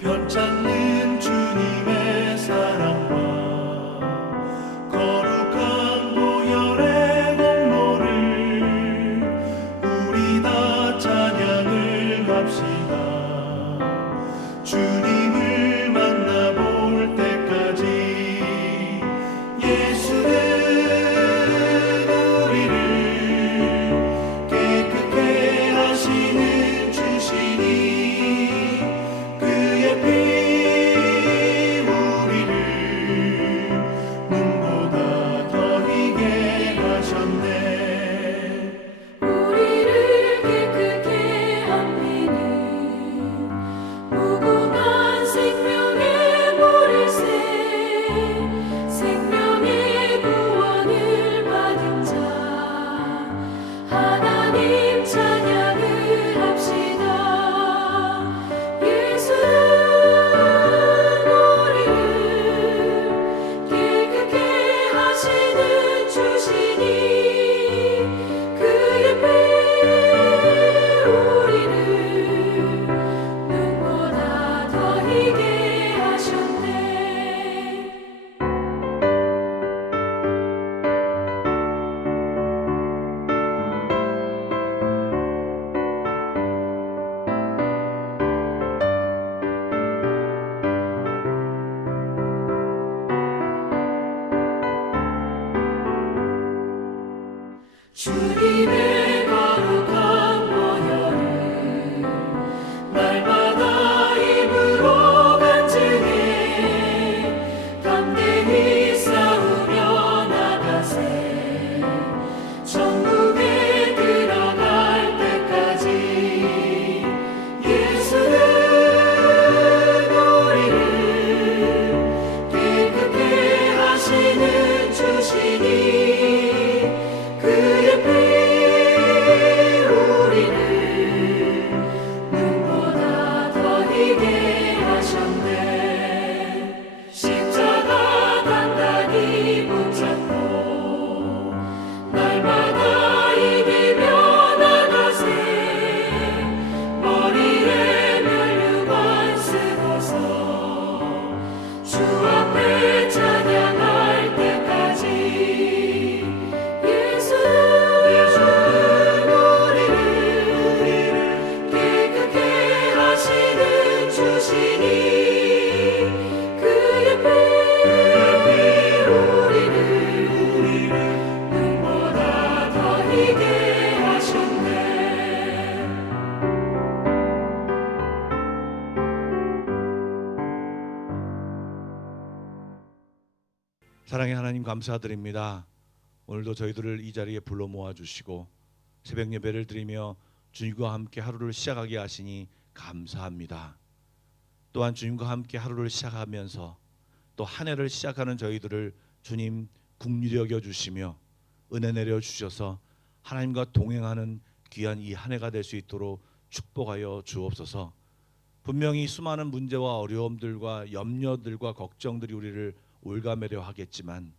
변찮는 주님의 사랑과 거룩한 보혈의 공로를 우리 다 찬양을 합시다. 주님을 만나볼 때까지 예수는 우리를 깨끗게 하시는 주시니 그의 피 우리를 눈보다 더 희게 하셨네. 우리를 깨끗게 한 피는 무궁한 생명의 보리새, 생명의 구원을 받은 자 하나님 찬양을 합시다. 예수는 우리를 깨끗게 하시는 주시니 그의 피 우리를 눈보다 더 희게 하셨네. 주님의 거룩한 보혈을 날마다 입으로 간증해 담대히 싸우며 나가세. 천국에 들어갈 때까지 예수는 우리를 깨끗게 하시는 주시니 그의 피 우리를 눈보다 더 희게 하셨네. 십자가 단단히 붙잡고 날마다 이기며 나가세. 머리에 면류관 쓰고서 주 앞에 찬양할 때까지 예수는 우리를 깨끗게 하시는 주시니 그의 피 우리를 눈보다 더 희게 하셨네. 사랑의 하나님 감사드립니다. 오늘도 저희들을 이 자리에 불러 모아주시고 새벽 예배를 드리며 주님과 함께 하루를 시작하게 하시니 감사합니다. 또한 주님과 함께 하루를 시작하면서 또 한 해를 시작하는 저희들을 주님 긍휼히 여겨주시며 은혜 내려주셔서 하나님과 동행하는 귀한 이 한 해가 될 수 있도록 축복하여 주옵소서. 분명히 수많은 문제와 어려움들과 염려들과 걱정들이 우리를 올가매려 하겠지만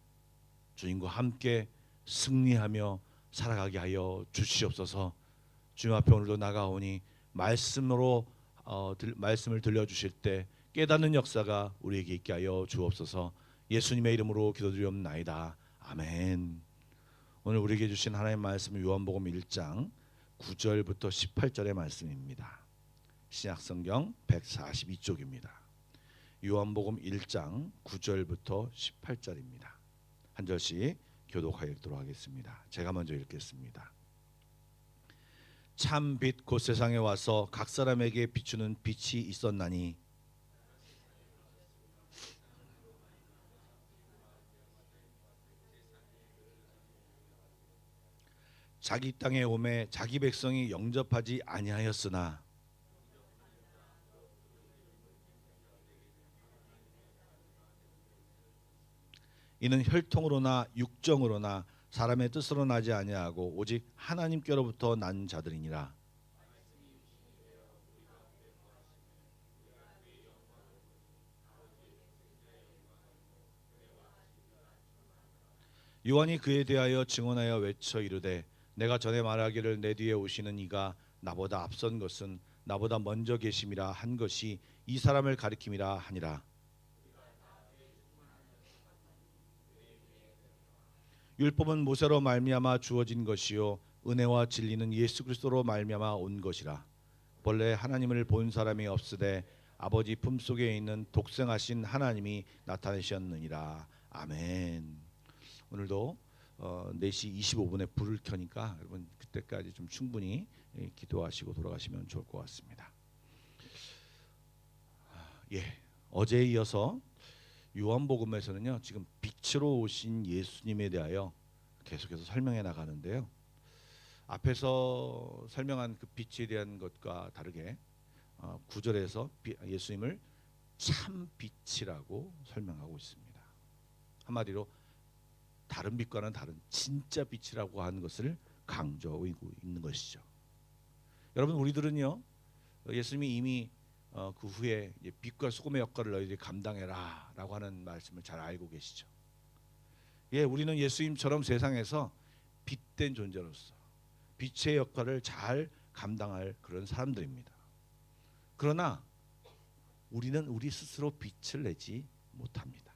주님과 함께 승리하며 살아가게 하여 주시옵소서. 주님 앞에 오늘도 나가오니 말씀으로 말씀을 들려주실 때 깨닫는 역사가 우리에게 있게 하여 주옵소서. 예수님의 이름으로 기도드리옵나이다. 아멘. 오늘 우리에게 주신 하나님의 말씀은 요한복음 1장 9절부터 18절의 말씀입니다. 신약성경 142쪽입니다. 요한복음 1장 9절부터 18절입니다. 한 절씩 교독하여 읽도록 하겠습니다. 제가 먼저 읽겠습니다. 참 빛 곧 세상에 와서 각 사람에게 비추는 빛이 있었나니 자기 땅에 오매 자기 백성이 영접하지 아니하였으나 이는 혈통으로나 육정으로나 사람의 뜻으로 나지 아니하고 오직 하나님께로부터 난 자들이니라. 요한이 그에 대하여 증언하여 외쳐 이르되 내가 전에 말하기를 내 뒤에 오시는 이가 나보다 앞선 것은 나보다 먼저 계심이라 한 것이 이 사람을 가리킴이라 하니라. 율법은 모세로 말미암아 주어진 것이요 은혜와 진리는 예수 그리스도로 말미암아 온 것이라. 본래 하나님을 본 사람이 없으되 아버지 품속에 있는 독생하신 하나님이 나타내셨느니라. 아멘. 오늘도 4시 25분에 불을 켜니까 여러분 그때까지 좀 충분히 기도하시고 돌아가시면 좋을 것 같습니다. 어제에 이어서 요한복음에서는요 지금 빛으로 오신 예수님에 대하여 계속해서 설명해 나가는데요. 앞에서 설명한 그 빛에 대한 것과 다르게 9절에서 예수님을 참 빛이라고 설명하고 있습니다. 한마디로 다른 빛과는 다른 진짜 빛이라고 하는 것을 강조하고 있는 것이죠. 여러분 우리들은요 예수님이 이미 그 후에 빛과 소금의 역할을 너희들이 감당해라 라고 하는 말씀을 잘 알고 계시죠. 우리는 예수님처럼 세상에서 빛된 존재로서 빛의 역할을 잘 감당할 그런 사람들입니다. 그러나 우리는 우리 스스로 빛을 내지 못합니다.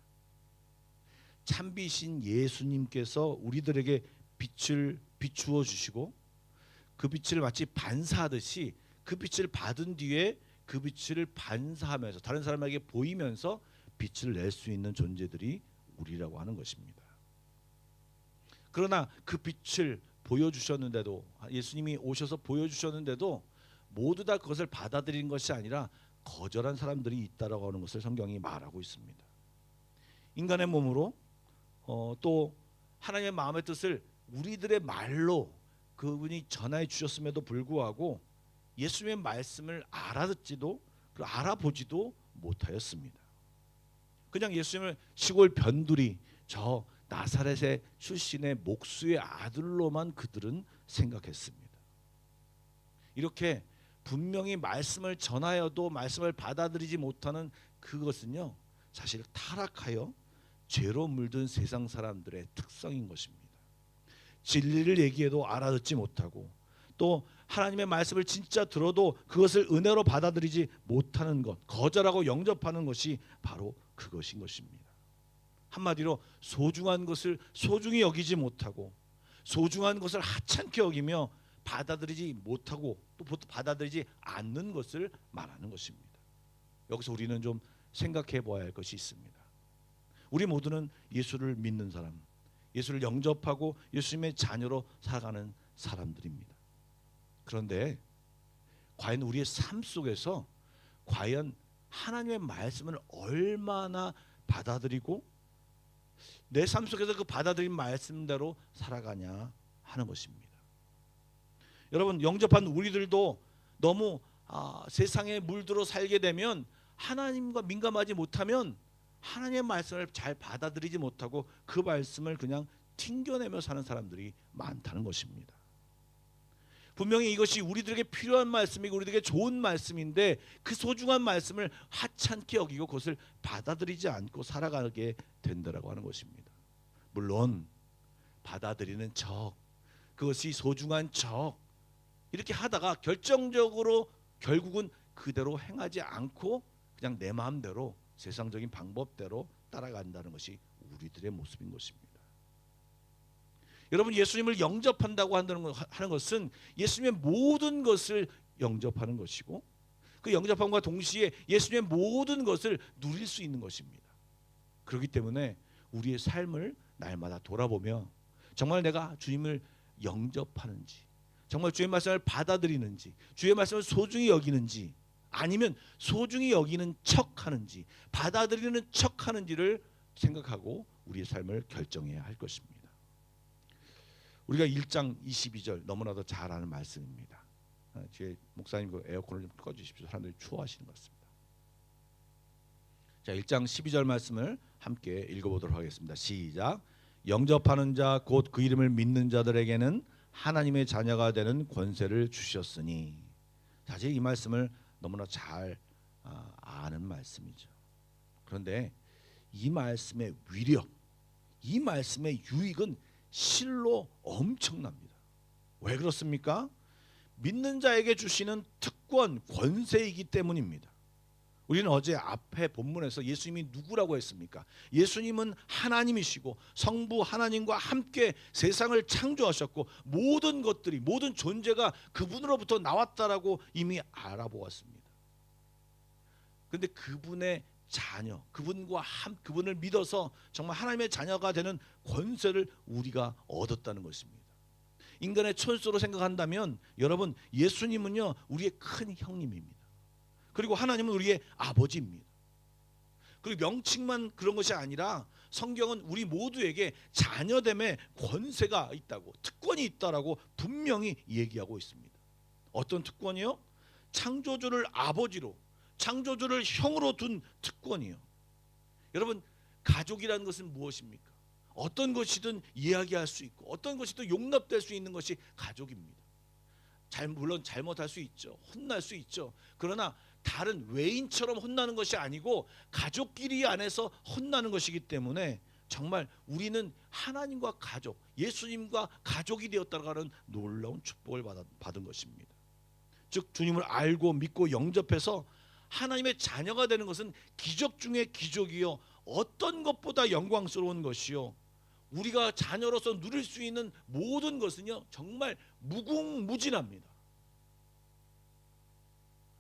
참빛인 예수님께서 우리들에게 빛을 비추어 주시고 그 빛을 마치 반사하듯이 그 빛을 받은 뒤에 그 빛을 반사하면서 다른 사람에게 보이면서 빛을 낼 수 있는 존재들이 우리라고 하는 것입니다. 그러나 그 빛을 보여주셨는데도 예수님이 오셔서 보여주셨는데도 모두 다 그것을 받아들인 것이 아니라 거절한 사람들이 있다라고 하는 것을 성경이 말하고 있습니다. 인간의 몸으로 또 하나님의 마음의 뜻을 우리들의 말로 그분이 전해 주셨음에도 불구하고 예수님의 말씀을 알아듣지도 알아보지도 못하였습니다. 그냥 예수님을 시골 변두리 저 나사렛의 출신의 목수의 아들로만 그들은 생각했습니다. 이렇게 분명히 말씀을 전하여도 말씀을 받아들이지 못하는 그것은요 사실 타락하여 죄로 물든 세상 사람들의 특성인 것입니다. 진리를 얘기해도 알아듣지 못하고 또 하나님의 말씀을 진짜 들어도 그것을 은혜로 받아들이지 못하는 것, 거절하고 영접하는 것이 바로 그것인 것입니다. 한마디로 소중한 것을 소중히 여기지 못하고 소중한 것을 하찮게 여기며 받아들이지 못하고 또 받아들이지 않는 것을 말하는 것입니다. 여기서 우리는 좀 생각해 보아야 할 것이 있습니다. 우리 모두는 예수를 믿는 사람, 예수를 영접하고 예수님의 자녀로 살아가는 사람들입니다. 그런데 과연 우리의 삶 속에서 과연 하나님의 말씀을 얼마나 받아들이고 내 삶 속에서 그 받아들인 말씀대로 살아가냐 하는 것입니다. 여러분 영접한 우리들도 너무 세상에 물들어 살게 되면 하나님과 민감하지 못하면 하나님의 말씀을 잘 받아들이지 못하고 그 말씀을 그냥 튕겨내며 사는 사람들이 많다는 것입니다. 분명히 이것이 우리들에게 필요한 말씀이고 우리들에게 좋은 말씀인데 그 소중한 말씀을 하찮게 여기고 그것을 받아들이지 않고 살아가게 된다라고 하는 것입니다. 물론 받아들이는 척, 그것이 소중한 척 이렇게 하다가 결정적으로 결국은 그대로 행하지 않고 그냥 내 마음대로 세상적인 방법대로 따라간다는 것이 우리들의 모습인 것입니다. 여러분 예수님을 영접한다고 하는 것은 예수님의 모든 것을 영접하는 것이고 그 영접함과 동시에 예수님의 모든 것을 누릴 수 있는 것입니다. 그렇기 때문에 우리의 삶을 날마다 돌아보며 정말 내가 주님을 영접하는지 정말 주의 말씀을 받아들이는지 주의 말씀을 소중히 여기는지 아니면 소중히 여기는 척하는지 받아들이는 척하는지를 생각하고 우리의 삶을 결정해야 할 것입니다. 우리가 1장 22절 너무나도 잘 아는 말씀입니다. 제 목사님 그 에어컨을 좀 꺼주십시오. 사람들이 추워하시는 것 같습니다. 자, 1장 12절 말씀을 함께 읽어보도록 하겠습니다. 시작. 영접하는 자 곧 그 이름을 믿는 자들에게는 하나님의 자녀가 되는 권세를 주셨으니. 사실 이 말씀을 너무나 잘 아는 말씀이죠. 그런데 이 말씀의 위력, 이 말씀의 유익은 실로 엄청납니다. 왜 그렇습니까? 믿는 자에게 주시는 특권, 권세이기 때문입니다. 우리는 어제 앞에 본문에서 예수님이 누구라고 했습니까? 예수님은 하나님이시고 성부 하나님과 함께 세상을 창조하셨고 모든 것들이, 모든 존재가 그분으로부터 나왔다라고 이미 알아보았습니다. 그런데 그분의 자녀, 그분을 믿어서 정말 하나님의 자녀가 되는 권세를 우리가 얻었다는 것입니다. 인간의 천수로 생각한다면 여러분, 예수님은요 우리의 큰 형님입니다. 그리고 하나님은 우리의 아버지입니다. 그리고 명칭만 그런 것이 아니라 성경은 우리 모두에게 자녀됨의 권세가 있다고, 특권이 있다라고 분명히 얘기하고 있습니다. 어떤 특권이요? 창조주를 아버지로, 창조주를 형으로 둔 특권이요. 여러분, 가족이라는 것은 무엇입니까? 어떤 것이든 이야기할 수 있고 어떤 것이든 용납될 수 있는 것이 가족입니다. 물론 잘못할 수 있죠. 혼날 수 있죠. 그러나 다른 외인처럼 혼나는 것이 아니고 가족끼리 안에서 혼나는 것이기 때문에 정말 우리는 하나님과 가족, 예수님과 가족이 되었다는 놀라운 축복을 받은 것입니다. 즉 주님을 알고 믿고 영접해서 하나님의 자녀가 되는 것은 기적 중에 기적이요, 어떤 것보다 영광스러운 것이요, 우리가 자녀로서 누릴 수 있는 모든 것은요 정말 무궁무진합니다.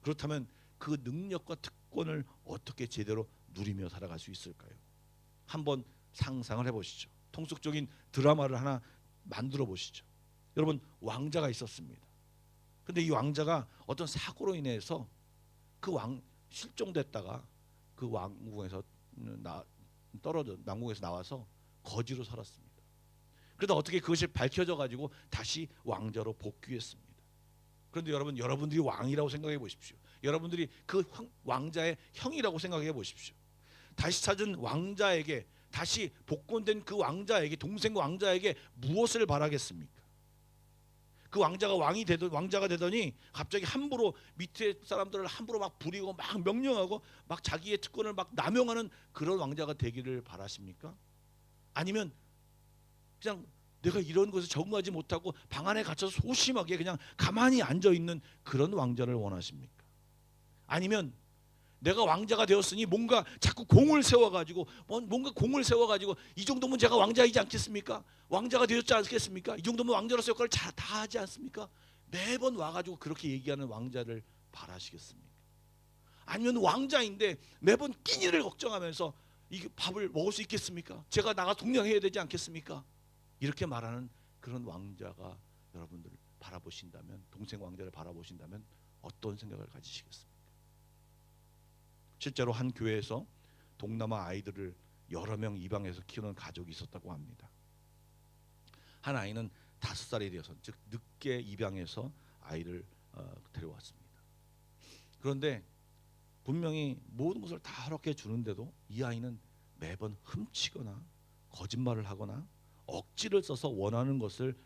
그렇다면 그 능력과 특권을 어떻게 제대로 누리며 살아갈 수 있을까요? 한번 상상을 해보시죠. 통속적인 드라마를 하나 만들어 보시죠. 여러분, 왕자가 있었습니다. 근데 이 왕자가 어떤 사고로 인해서 그 실종됐다가 그 왕궁에서 왕궁에서 나와서 거지로 살았습니다. 그러다 어떻게 그것이 밝혀져 가지고 다시 왕자로 복귀했습니다. 그런데 여러분들이 왕이라고 생각해 보십시오. 여러분들이 그 왕자의 형이라고 생각해 보십시오. 다시 찾은 왕자에게, 다시 복권된 그 왕자에게, 동생 왕자에게 무엇을 바라겠습니까? 그 왕자가 왕자가 되더니 갑자기 함부로 밑에 사람들을 함부로 막 부리고 막 명령하고 막 자기의 특권을 막 남용하는 그런 왕자가 되기를 바라십니까? 아니면 그냥 내가 이런 것에 적응하지 못하고 방 안에 갇혀서 소심하게 그냥 가만히 앉아 있는 그런 왕자를 원하십니까? 아니면 내가 왕자가 되었으니 뭔가 자꾸 공을 세워가지고 이 정도면 제가 왕자이지 않겠습니까? 왕자가 되었지 않겠습니까? 이 정도면 왕자로서 역할을 다 하지 않습니까? 매번 와가지고 그렇게 얘기하는 왕자를 바라시겠습니까? 아니면 왕자인데 매번 끼니를 걱정하면서 이 밥을 먹을 수 있겠습니까? 제가 나가 동냥해야 되지 않겠습니까? 이렇게 말하는 그런 왕자가 여러분들 바라보신다면, 동생 왕자를 바라보신다면 어떤 생각을 가지시겠습니까? 실제로 한 교회에서 동남아 아이들을 여러 명 입양해서 키우는 가족이 있었다고 합니다. 한 아이는 5살이 되어서, 즉 늦게 입양해서 아이를 데려왔습니다. 그런데 분명히 모든 것을 다 허락해 주는데도 이 아이는 매번 훔치거나 거짓말을 하거나 억지를 써서 원하는 것을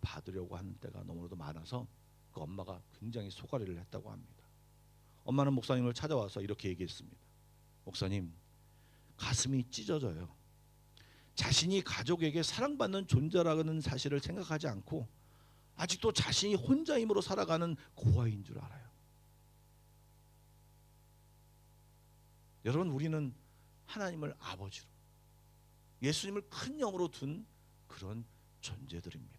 받으려고 하는 때가 너무나도 많아서 그 엄마가 굉장히 속앓이를 했다고 합니다. 엄마는 목사님을 찾아와서 이렇게 얘기했습니다. 목사님, 가슴이 찢어져요. 자신이 가족에게 사랑받는 존재라는 사실을 생각하지 않고 아직도 자신이 혼자임으로 살아가는 고아인 줄 알아요. 여러분, 우리는 하나님을 아버지로, 예수님을 큰 영으로 둔 그런 존재들입니다.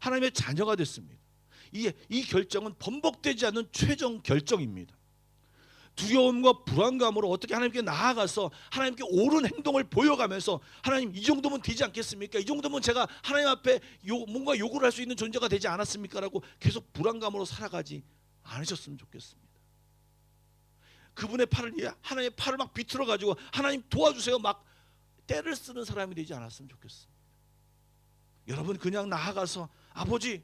하나님의 자녀가 됐습니다. 이 결정은 번복되지 않는 최종 결정입니다. 두려움과 불안감으로 어떻게 하나님께 나아가서 하나님께 옳은 행동을 보여가면서 하나님, 이 정도면 되지 않겠습니까? 이 정도면 제가 하나님 앞에 뭔가 요구를 할 수 있는 존재가 되지 않았습니까? 라고 계속 불안감으로 살아가지 않으셨으면 좋겠습니다. 그분의 하나님의 팔을 막 비틀어 가지고 하나님 도와주세요 막 때를 쓰는 사람이 되지 않았으면 좋겠습니다. 여러분, 그냥 나아가서 아버지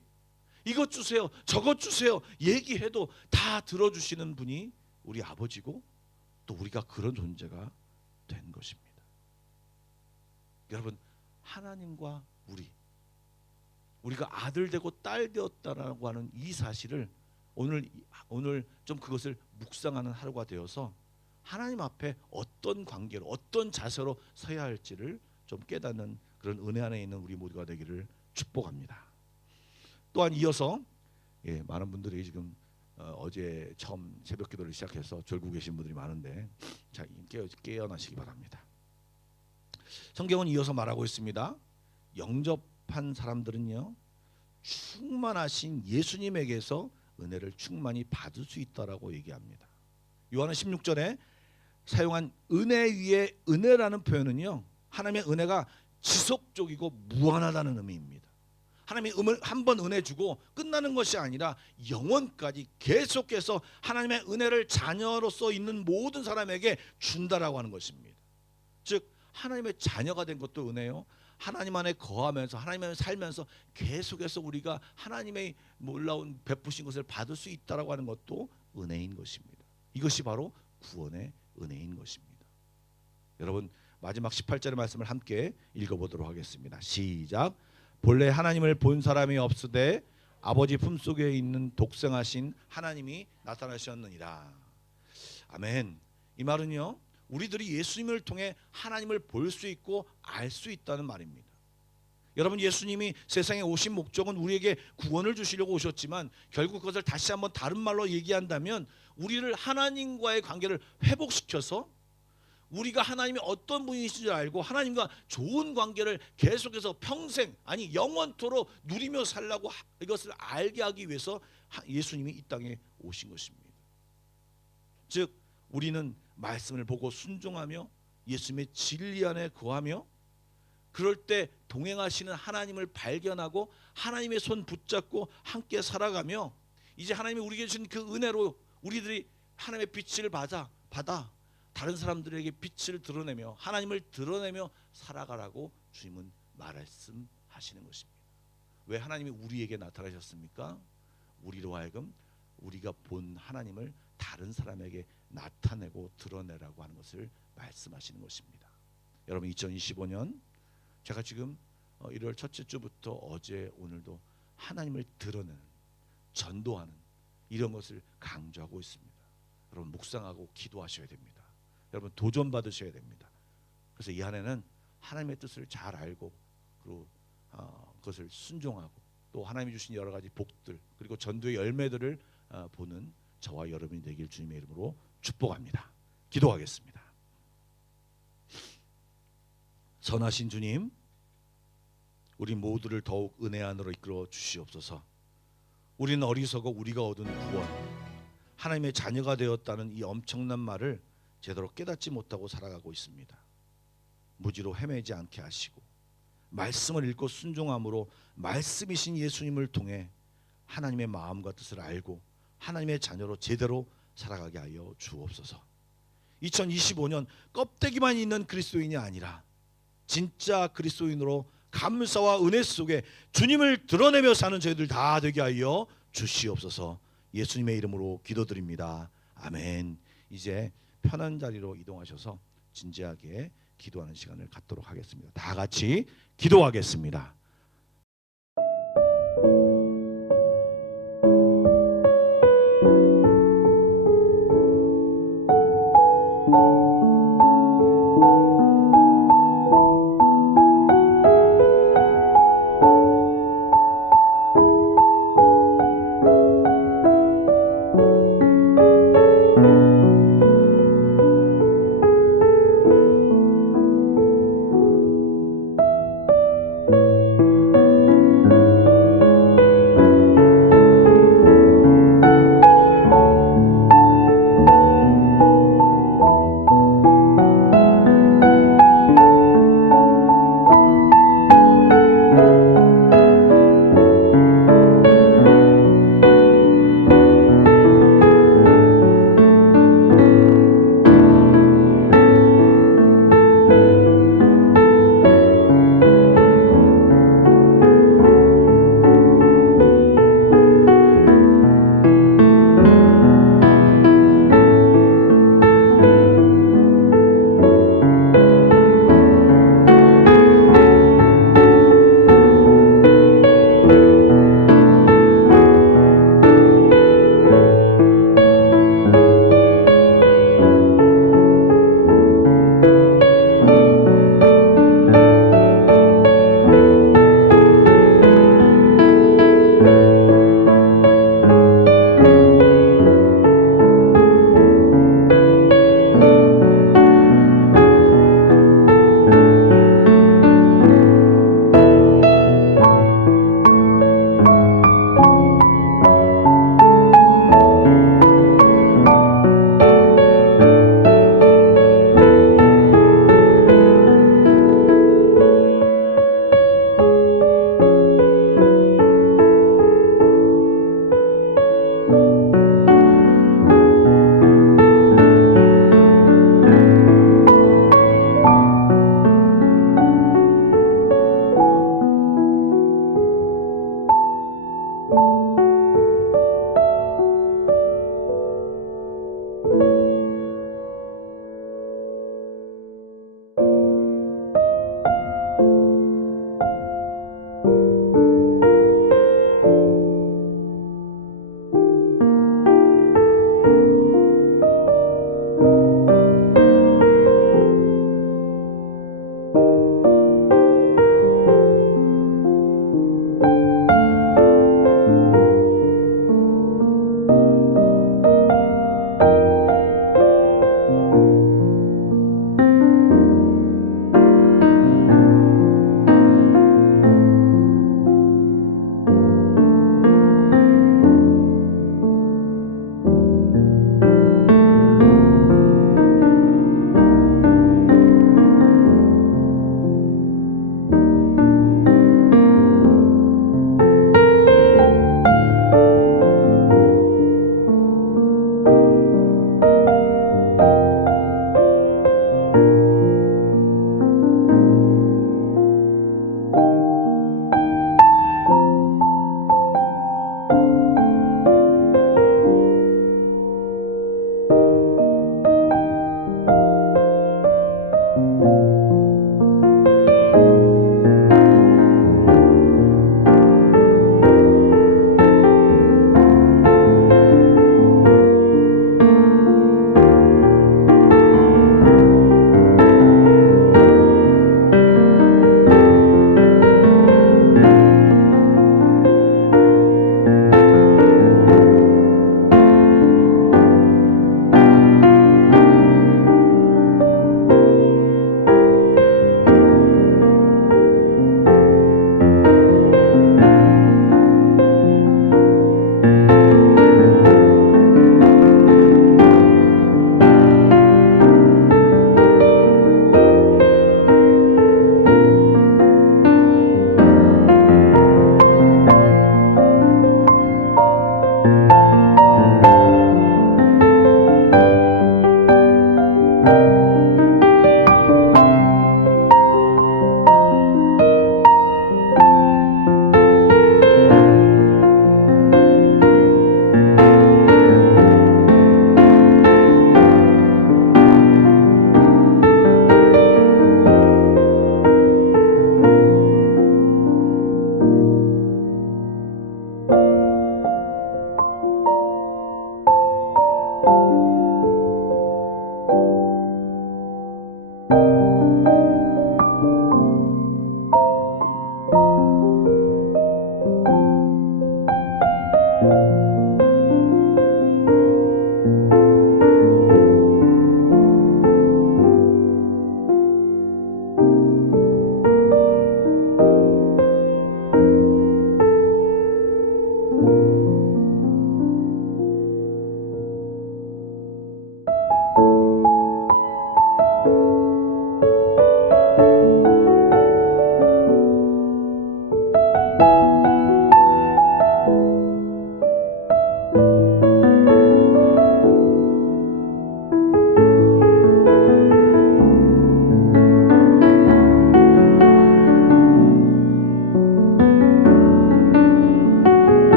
이것 주세요, 저것 주세요 얘기해도 다 들어주시는 분이 우리 아버지고 또 우리가 그런 존재가 된 것입니다. 여러분, 하나님과 우리가 아들 되고 딸 되었다라고 하는 이 사실을 오늘 좀 그것을 묵상하는 하루가 되어서 하나님 앞에 어떤 관계로, 어떤 자세로 서야 할지를 좀 깨닫는 그런 은혜 안에 있는 우리 모두가 되기를 축복합니다. 또한 이어서 예, 많은 분들이 지금 어제 처음 새벽 기도를 시작해서 졸고 계신 분들이 많은데 자, 깨어나시기 바랍니다. 성경은 이어서 말하고 있습니다. 영접한 사람들은요, 충만하신 예수님에게서 은혜를 충만히 받을 수 있다라고 얘기합니다. 요한은 16절에 사용한 은혜 위에 은혜라는 표현은요, 하나님의 은혜가 지속적이고 무한하다는 의미입니다. 하나님이 한 번 은혜 주고 끝나는 것이 아니라 영원까지 계속해서 하나님의 은혜를 자녀로서 있는 모든 사람에게 준다라고 하는 것입니다. 즉 하나님의 자녀가 된 것도 은혜요, 하나님 안에 거하면서 하나님 안에 살면서 계속해서 우리가 하나님의 놀라운 베푸신 것을 받을 수 있다라고 하는 것도 은혜인 것입니다. 이것이 바로 구원의 은혜인 것입니다. 여러분, 마지막 18절의 말씀을 함께 읽어보도록 하겠습니다. 시작. 본래 하나님을 본 사람이 없으되 아버지 품속에 있는 독생하신 하나님이 나타나셨느니라. 아멘. 이 말은요, 우리들이 예수님을 통해 하나님을 볼 수 있고 알 수 있다는 말입니다. 여러분, 예수님이 세상에 오신 목적은 우리에게 구원을 주시려고 오셨지만 결국 그것을 다시 한번 다른 말로 얘기한다면 우리를 하나님과의 관계를 회복시켜서 우리가 하나님이 어떤 분이신지 알고 하나님과 좋은 관계를 계속해서 평생, 아니 영원토록 누리며 살라고 이것을 알게 하기 위해서 예수님이 이 땅에 오신 것입니다. 즉 우리는 말씀을 보고 순종하며 예수님의 진리 안에 거하며 그럴 때 동행하시는 하나님을 발견하고 하나님의 손 붙잡고 함께 살아가며 이제 하나님이 우리에게 주신 그 은혜로 우리들이 하나님의 빛을 받아 다른 사람들에게 빛을 드러내며 하나님을 드러내며 살아가라고 주님은 말씀하시는 것입니다. 왜 하나님이 우리에게 나타나셨습니까? 우리로 하여금 우리가 본 하나님을 다른 사람에게 나타내고 드러내라고 하는 것을 말씀하시는 것입니다. 여러분, 2025년 제가 지금 1월 첫째 주부터 어제 오늘도 하나님을 드러내는, 전도하는 이런 것을 강조하고 있습니다. 여러분, 묵상하고 기도하셔야 됩니다. 여러분, 도전 받으셔야 됩니다. 그래서 이 한해는 하나님의 뜻을 잘 알고 그리고 그것을 순종하고 또 하나님이 주신 여러 가지 복들 그리고 전도의 열매들을 보는 저와 여러분이 되길 주님의 이름으로 축복합니다. 기도하겠습니다. 선하신 주님, 우리 모두를 더욱 은혜 안으로 이끌어 주시옵소서. 우리는 어리석어 우리가 얻은 구원, 하나님의 자녀가 되었다는 이 엄청난 말을 제대로 깨닫지 못하고 살아가고 있습니다. 무지로 헤매지 않게 하시고 말씀을 읽고 순종함으로 말씀이신 예수님을 통해 하나님의 마음과 뜻을 알고 하나님의 자녀로 제대로 살아가게 하여 주옵소서. 2025년 껍데기만 있는 그리스도인이 아니라 진짜 그리스도인으로 감사와 은혜 속에 주님을 드러내며 사는 저희들 다 되게 하여 주시옵소서. 예수님의 이름으로 기도드립니다. 아멘. 이제 편한 자리로 이동하셔서 진지하게 기도하는 시간을 갖도록 하겠습니다. 다 같이 기도하겠습니다.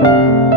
감사합니다.